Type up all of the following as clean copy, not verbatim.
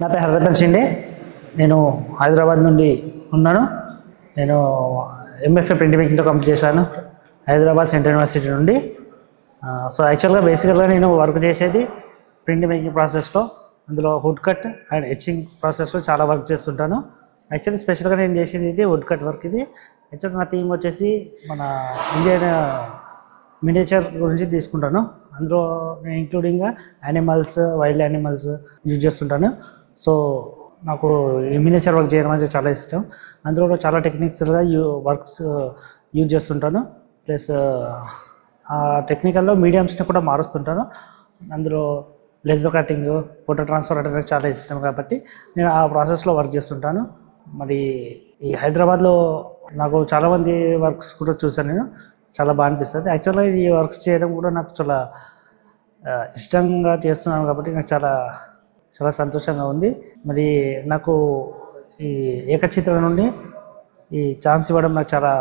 నా పేరు హర్రతన్ షిండే. నేను హైదరాబాద్ నుండి ఉన్నాను. నేను ఎంఎఫ్ఏ ప్రింట్ మేకింగ్తో కంప్లీట్ చేశాను హైదరాబాద్ సెంట్రల్ యూనివర్సిటీ నుండి. సో యాక్చువల్గా బేసికల్గా నేను వర్క్ చేసేది ప్రింట్ మేకింగ్ ప్రాసెస్లో, అందులో వుడ్ కట్ అండ్ ఎచ్చింగ్ ప్రాసెస్లో చాలా వర్క్ చేస్తుంటాను. యాక్చువల్లీ స్పెషల్గా నేను చేసేది ఇది వుడ్ కట్ వర్క్. ఇది యాక్చువల్గా నా థీమ్ వచ్చేసి మన ఇండియన్ మినియేచర్ గురించి తీసుకుంటాను. అందులో నేను ఇంక్లూడింగ్గా యానిమల్స్, వైల్డ్ యానిమల్స్ యూజ్ చేస్తుంటాను. సో నాకు ఈ మినియేచర్ వర్క్ చేయడం అనేది చాలా ఇష్టం. అందులో చాలా టెక్నికల్గా వర్క్స్ యూజ్ చేస్తుంటాను. ప్లస్ ఆ టెక్నికల్లో మీడియంస్ని కూడా మారుస్తుంటాను. అందులో లేజర్ కటింగ్, ఫోటో ట్రాన్స్ఫర్ అంటే నాకు చాలా ఇష్టం కాబట్టి నేను ఆ ప్రాసెస్లో వర్క్ చేస్తుంటాను. మరి ఈ హైదరాబాద్లో నాకు చాలామంది వర్క్స్ కూడా చూసాను. నేను చాలా బాగా అనిపిస్తుంది. యాక్చువల్గా ఈ వర్క్స్ చేయడం కూడా నాకు చాలా ఇష్టంగా చేస్తున్నాను కాబట్టి నాకు చాలా చాలా సంతోషంగా ఉంది. మరి నాకు ఈ ఏకచిత్ర నుండి ఈ ఛాన్స్ ఇవ్వడం నాకు చాలా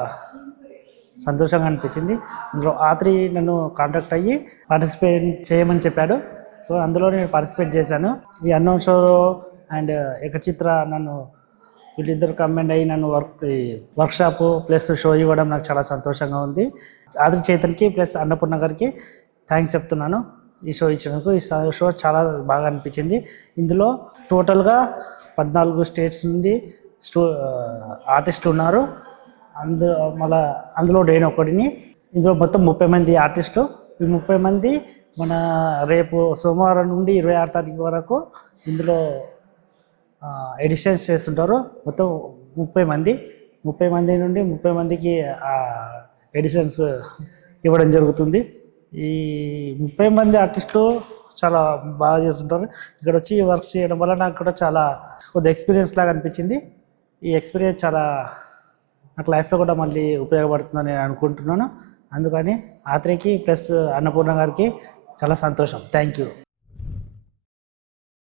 సంతోషంగా అనిపించింది. అందులో A3 నన్ను కాంటాక్ట్ అయ్యి పార్టిసిపేట్ చేయమని చెప్పాడు. సో అందులో నేను పార్టిసిపేట్ చేశాను. ఈ అన్నౌన్ షో అండ్ ఏకచిత్ర నన్ను వీళ్ళిద్దరు కమెండ్ అయ్యి నన్ను వర్క్షాపు ప్లస్ షో ఇవ్వడం నాకు చాలా సంతోషంగా ఉంది. A3 చైతన్యకి ప్లస్ అన్నపూర్ణ గారికి థ్యాంక్స్ చెప్తున్నాను ఈ షో ఇచ్చినందుకు. ఈ షో చాలా బాగా అనిపించింది. ఇందులో టోటల్గా 14 స్టేట్స్ నుండి ఆర్టిస్టులు ఉన్నారు. అందులో నేను ఒకటిని. ఇందులో మొత్తం 30 మంది ఆర్టిస్టులు. ఈ 30 మంది మన రేపు సోమవారం నుండి 26 తారీఖు వరకు ఇందులో ఎడిషన్స్ చేస్తుంటారు. మొత్తం 30 మంది నుండి 30 మందికి ఎడిషన్స్ ఇవ్వడం జరుగుతుంది. ఈ 30 మంది ఆర్టిస్టులు చాలా బాగా చేస్తుంటారు. ఇక్కడ వచ్చి వర్క్స్ చేయడం వల్ల నాకు కూడా చాలా కొద్ది ఎక్స్పీరియన్స్ లాగా అనిపించింది. ఈ ఎక్స్పీరియన్స్ చాలా నాకు లైఫ్లో కూడా మళ్ళీ ఉపయోగపడుతుందని నేను అనుకుంటున్నాను. అందుకని A3కి ప్లస్ అన్నపూర్ణ గారికి చాలా సంతోషం. Thank you.